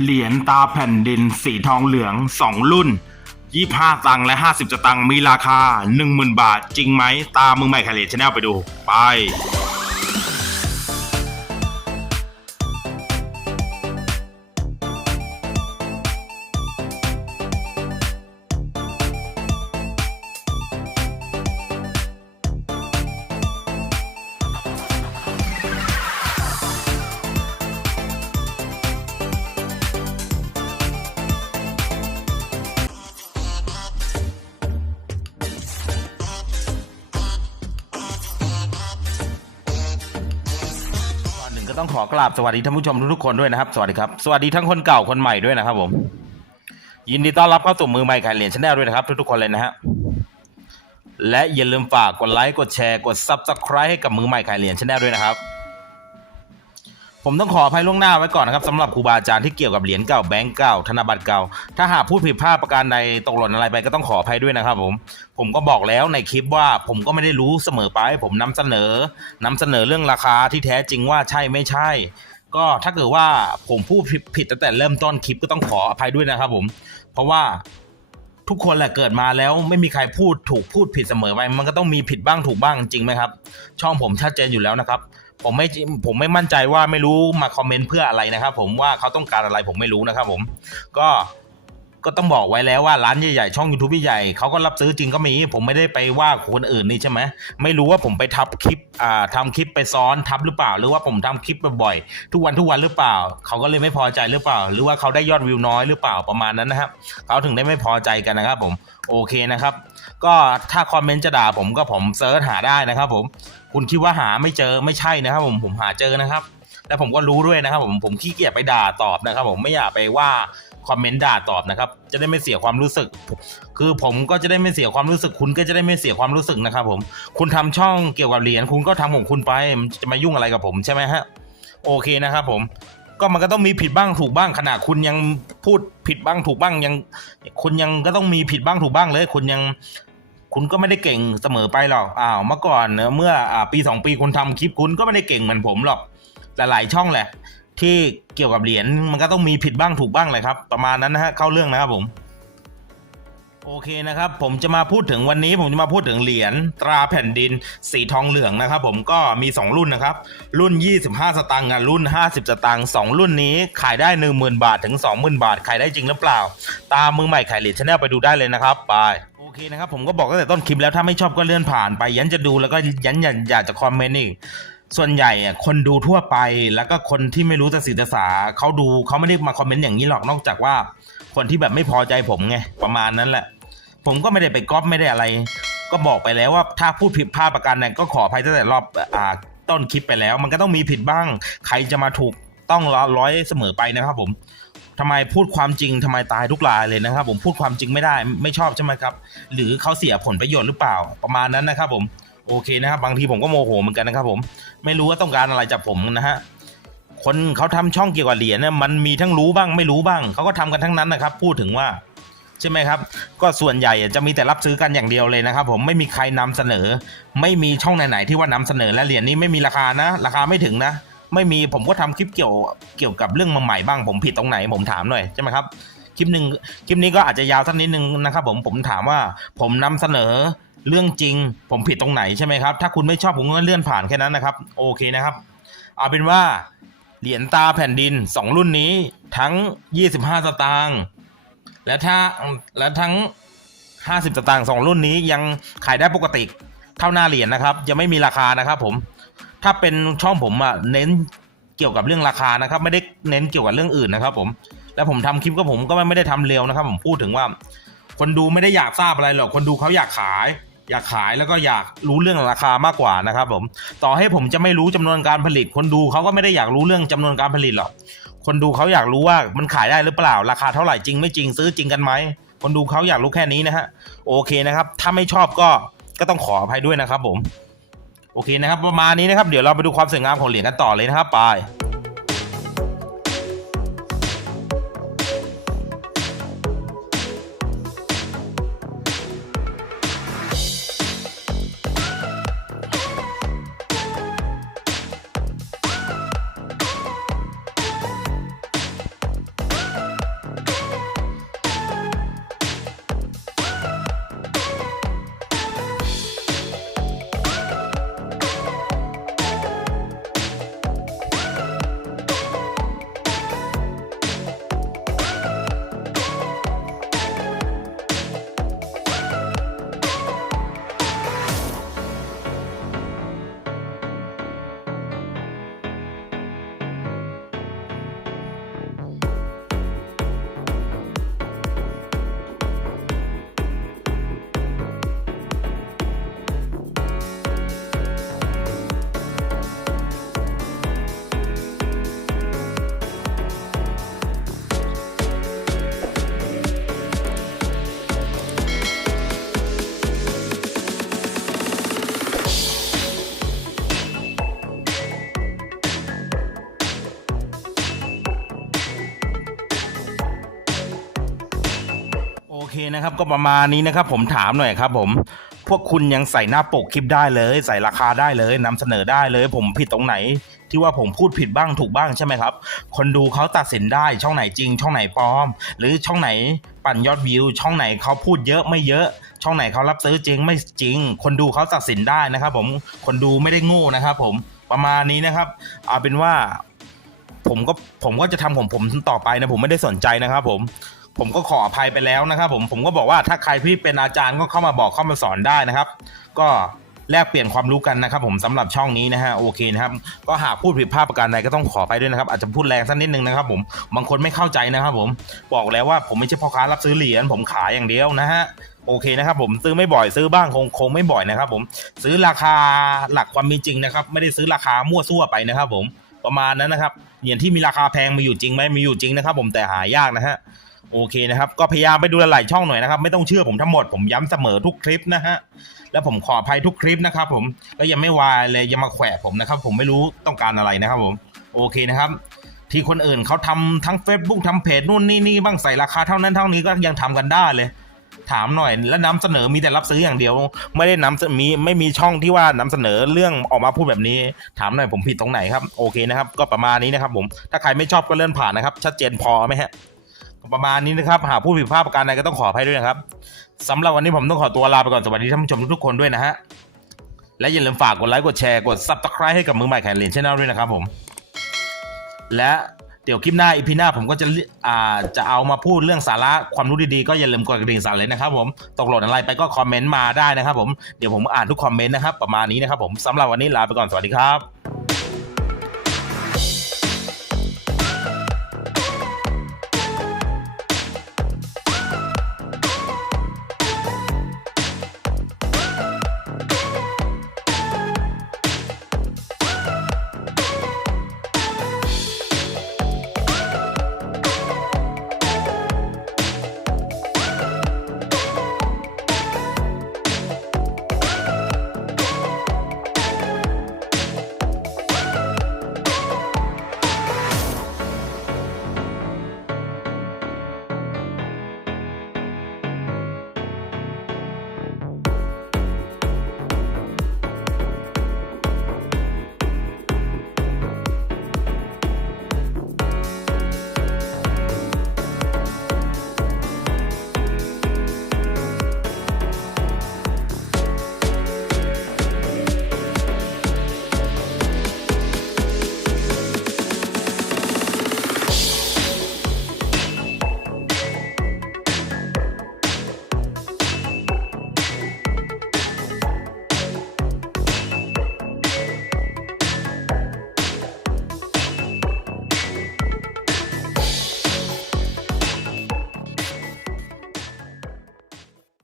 เหรียญตาแผ่นดินสีทองเหลืองสองรุ่น 25ตังค์และ 50สตังค์มีราคา 10,000 บาท จริงไหม ตามมือใหม่คาเลชแนลไปดู ไป ต้องขอกราบสวัสดีท่านผู้ชมทุกๆคนด้วยนะครับ สวัสดีครับ สวัสดีทั้งคนเก่าคนใหม่ด้วยนะครับผม ยินดีต้อนรับเข้าสู่มือใหม่ขายเหรียญชาแนลด้วยนะครับ ทุกๆคนเลยนะฮะ และอย่าลืมฝากกดไลค์ กดแชร์ กดซับสไคร b e ให้กับมือใหม่ขายเหรียญชาแนลด้วยนะครับ ผมต้องขออภัยล่วงหน้าไว้ก่อนนะครับสำหรับครูบาอาจารย์ที่เกี่ยวกับเหรียญเก่าแบงก์เก่าธนบัตรเก่า ถ้าหากพูดผิดพลาดประการใดตกหล่นอะไรไปก็ต้องขออภัยด้วยนะครับผมผมก็บอกแล้วในคลิปว่าผมก็ไม่ได้รู้เสมอไป ผมนำเสนอนำเสนอเรื่องราคาที่แท้จริงว่าใช่ไม่ใช่ ก็ถ้าเกิดว่าผมพูดผิดตั้งแต่เริ่มต้นคลิปก็ต้องขออภัยด้วยนะครับผม เพราะว่าทุกคนแหละเกิดมาแล้วไม่มีใครพูดถูกพูดผิดเสมอไป มันก็ต้องมีผิดบ้างถูกบ้างจริงไหมครับ ช่องผมชัดเจนอยู่แล้วนะครับ ผมไม่ผมไม่มั่นใจว่าไม่รู้มาคอมเมนต์เพื่ออะไรนะครับผมว่าเขาต้องการอะไรผมไม่รู้นะครับผมก็ก็ต้องบอกไว้แล้วว่าร้านใหญ่ๆช่อง YouTube ใหญ่เขาก็รับซื้อจริงก็มี ผมไม่ได้ไปว่าคนอื่นนี่ใช่ไหมไม่รู้ว่าผมไปทับคลิปอ่าทำคลิปไปซ้อนทับหรือเปล่า หรือว่าผมทำคลิปบ่อยๆทุกวันทุกวันหรือเปล่า เขาก็เลยไม่พอใจหรือเปล่า หรือว่าเขาได้ยอดวิวน้อยหรือเปล่าประมาณนั้นนะครับเขาถึงได้ไม่พอใจกันนะครับผมโอเคนะครับ ก็ถ้าคอมเมนต์จะด่าผมก็ผมเซิร์ชหาได้นะครับผม คุณคิดว่าหาไม่เจอไม่ใช่นะครับ ผมผมหาเจอนะครับ และผมก็รู้ด้วยนะครับ ผมผมขี้เกียจไปด่าตอบนะครับ ผมไม่อยากไปว่าคอมเมนต์ด่าตอบนะครับ จะได้ไม่เสียความรู้สึก คือผมก็จะได้ไม่เสียความรู้สึก คุณก็จะได้ไม่เสียความรู้สึกนะครับ ผม คุณทำช่องเกี่ยวกับเหรียญคุณก็ทำของคุณไปมันจะมายุ่งอะไรกับผมใช่ไหมฮะโอเคนะครับ ผมก็มันก็ต้องมีผิดบ้างถูกบ้างขนาดคุณยังพูดผิดบ้างถูกบ้างยัง คุณยังก็ต้องมีผิดบ้างถูกบ้างเลย คุณยัง คุณก็ไม่ได้เก่งเสมอไปหรอกอ้าวเมื่อก่อนเมื่ออปีสองปีคุณทำคลิปคุณก็ไม่ได้เก่งเหมือนผมหรอกแต่หลายช่องแหละ ที่เกี่ยวกับเหรียญมันก็ต้องมีผิดบ้างถูกบ้างเลยครับ ประมาณนั้นนะฮะเข้าเรื่องนะครับผมโอเคนะครับ ผมจะมาพูดถึงวันนี้ ผมจะมาพูดถึงเหรียญตราแผ่นดิน สีทองเหลืองนะครับ ผมก็มี 2 รุ่นนะครับ รุ่น 25 สตางค์กับรุ่น 50 สตางค์สองรุ่นนี้ขายได้ 10,000 บาทถึง 20,000 บาท ขายได้จริงหรือเปล่า ตามมือใหม่ขายเหรียญชาแนลไปดูได้เลยนะครับ ไป อเคนะครับผมก็บอกตั้งแต่ต้นคลิปแล้วถ้าไม่ชอบก็เลื่อนผ่านไป ยันจะดูแล้วก็ยันอยากอยากจะคอมเมนต์อีกส่วนใหญ่อะคนดูทั่วไปแล้วก็คนที่ไม่รู้ภาษีภาษาเขาดูเขาไม่ได้มาคอมเมนต์อย่างนี้หรอกนอกจากว่า คนที่แบบไม่พอใจผมไงประมาณนั้นแหละ ผมก็ไม่ได้ไปก๊อปไม่ได้อะไร ก็บอกไปแล้วว่าถ้าพูดผิดพลาดประการใดก็ขออภัยตั้งแต่รอบอ่าต้นคลิปไปแล้ว มันก็ต้องมีผิดบ้าง ใครจะมาถูกต้องร้อยเสมอไปนะครับผม ทำไมพูดความจริงทำไมตายทุกรายเลยนะครับ ผมพูดความจริงไม่ได้ไม่ชอบใช่ไหมครับ หรือเขาเสียผลประโยชน์หรือเปล่าประมาณนั้นนะครับ ผมโอเคนะครับ บางทีผมก็โมโหเหมือนกันนะครับ ผมไม่รู้ว่าต้องการอะไรจากผมนะฮะคนเขาทำช่องเกี่ยวกับเหรียญเนี่ยมันมีทั้งรู้บ้างไม่รู้บ้างเขาก็ทำกันทั้งนั้นนะครับ พูดถึงว่าใช่ไหมครับ ก็ส่วนใหญ่จะมีแต่รับซื้อกันอย่างเดียวเลยนะครับ ผมไม่มีใครนำเสนอ ไม่มีช่องไหนๆที่ว่านำเสนอและเหรียญนี้ไม่มีราคานะ ราคาไม่ถึงนะ ไม่มีผมก็ทำคลิปเกี่ยวเกี่ยวกับเรื่องมาใหม่บ้าง ผมผิดตรงไหนผมถามหน่อยใช่ไหมครับคลิปหนึ่งคลิปนี้ก็อาจจะยาวสักนิดนึงนะครับผมผมถามว่าผมนำเสนอเรื่องจริง ผมผิดตรงไหนใช่ไหมครับ ถ้าคุณไม่ชอบผมก็เลื่อนผ่านแค่นั้นนะครับ โอเคนะครับ เอาเป็นว่าเหรียญตาแผ่นดินสองรุ่นนี้ทั้ง 25 สตางค์และถ้าและทั้ง 50 สตางค์สองรุ่นนี้ยังขายได้ปกติ เท่าหน้าเหรียญนะครับยังไม่มีราคานะครับผม ถ้าเป็นช่องผมอะเน้นเกี่ยวกับเรื่องราคานะครับ ไม่ได้เน้นเกี่ยวกับเรื่องอื่นนะครับ ผมแล้วผมทำคลิปก็ผมก็ไม่ได้ทำเร็วนะครับ ผมพูดถึงว่า คนดูไม่ได้อยากทราบอะไรหรอกคนดูเขาอยากขาย อยากขายแล้วก็อยากรู้เรื่องราคามากกว่านะครับ ผมต่อให้ผมจะไม่รู้จำนวนการผลิต คนดูเขาก็ไม่ได้อยากรู้เรื่องจำนวนการผลิตหรอกคนดูเขาอยากรู้ว่ามันขายได้หรือเปล่า ราคาเท่าไหร่จริงไม่จริงซื้อจริงกันไหมคนดูเขาอยากรู้แค่นี้นะฮะโอเคนะครับ ถ้าไม่ชอบก็ก็ต้องขออภัยด้วยนะครับผม โอเคนะครับ ประมาณนี้นะครับ เดี๋ยวเราไปดูความสวยงามของเหรียญกันต่อเลยนะครับไป นะครับก็ประมาณนี้นะครับ ผมถามหน่อยครับ ผมพวกคุณยังใส่หน้าปกคลิปได้เลย ใส่ราคาได้เลยนำเสนอได้เลย ผมผิดตรงไหน ที่ว่าผมพูดผิดบ้างถูกบ้างใช่ไหมครับ คนดูเขาตัดสินได้ช่องไหนจริง ช่องไหนปลอม หรือช่องไหนปั่นยอดวิว ช่องไหนเขาพูดเยอะไม่เยอะ ช่องไหนเขารับซื้อจริงไม่จริง คนดูเขาตัดสินได้นะครับ ผมคนดูไม่ได้โง่นะครับ ผมประมาณนี้นะครับเอาเป็นว่าผมก็ผมก็จะทำของผมต่อไปนะผมไม่ได้สนใจนะครับ ผม ผมก็ขออภัยไปแล้วนะครับ ผมผมก็บอกว่าถ้าใครที่เป็นอาจารย์ก็เข้ามาบอกเข้ามาสอนได้นะครับ ก็แลกเปลี่ยนความรู้กันนะครับ ผมสำหรับช่องนี้นะฮะโอเคนะครับก็หากพูดผิดพลาดประการใดก็ต้องขอไปด้วยนะครับ อาจจะพูดแรงสักนิดนึงนะครับ ผมบางคนไม่เข้าใจนะครับ ผมบอกแล้วว่าผมไม่ใช่พ่อค้ารับซื้อเหรียญผมขายอย่างเดียวนะฮะโอเคนะครับผมซื้อไม่บ่อยซื้อบ้างคงคงไม่บ่อยนะครับ ผมซื้อราคาหลักความเป็นจริงนะครับ ไม่ได้ซื้อราคามั่วซั่วไปนะครับ ผมประมาณนั้นนะครับเหรียญที่มีราคาแพงมีอยู่จริงไหมมีอยู่จริงนะครับ ผมแต่หายากนะฮะ โอเคนะครับ ก็พยายามไปดูหลายช่องหน่อยนะครับ ไม่ต้องเชื่อผมทั้งหมดผมย้ำเสมอทุกคลิปนะฮะแล้วผมขออภัยทุกคลิปนะครับ ผมก็ยังไม่วายเลยยังมาแขวะผมนะครับ ผมไม่รู้ต้องการอะไรนะครับ ผมโอเคนะครับ ที่คนอื่นเขาทำทั้ง Facebook ทำเพจนู่นนี่นี่บ้างใส่ราคาเท่านั้นเท่านี้ก็ยังทำกันได้เลย ถามหน่อยแล้วนำเสนอมีแต่รับซื้ออย่างเดียว ไม่ได้นำมีไม่มีช่องที่ว่านำเสนอเรื่องออกมาพูดแบบนี้ ถามหน่อยผมผิดตรงไหนครับ โอเคนะครับ ก็ประมาณนี้นะครับ ผมถ้าใครไม่ชอบก็เลื่อนผ่านนะครับ ชัดเจนพอไหมฮะ ประมาณนี้นะครับ หากผู้ผิดพลาดประการใดก็ต้องขออภัยด้วยนะครับสำหรับวันนี้ผมต้องขอตัวลาไปก่อนสวัสดีท่านผู้ชมทุกๆคนด้วยนะฮะและอย่าลืมฝากกดไลค์กดแชร์กด subscribe ให้กับมือใหม่แข่งเหรียญชแนลด้วยนะครับผม และเดี๋ยวคลิปหน้าอีพีหน้าผมก็จะอ่าจะเอามาพูดเรื่องสาระความรู้ดีๆก็อย่าลืมกดกระดิ่งสั่นเลยนะครับผมตกหล่นอะไรไปก็คอมเมนต์มาได้นะครับผมเดี๋ยวผมอ่านทุกคอมเมนต์นะครับประมาณนี้นะครับผมสำหรับวันนี้ลาไปก่อนสวัสดีครับ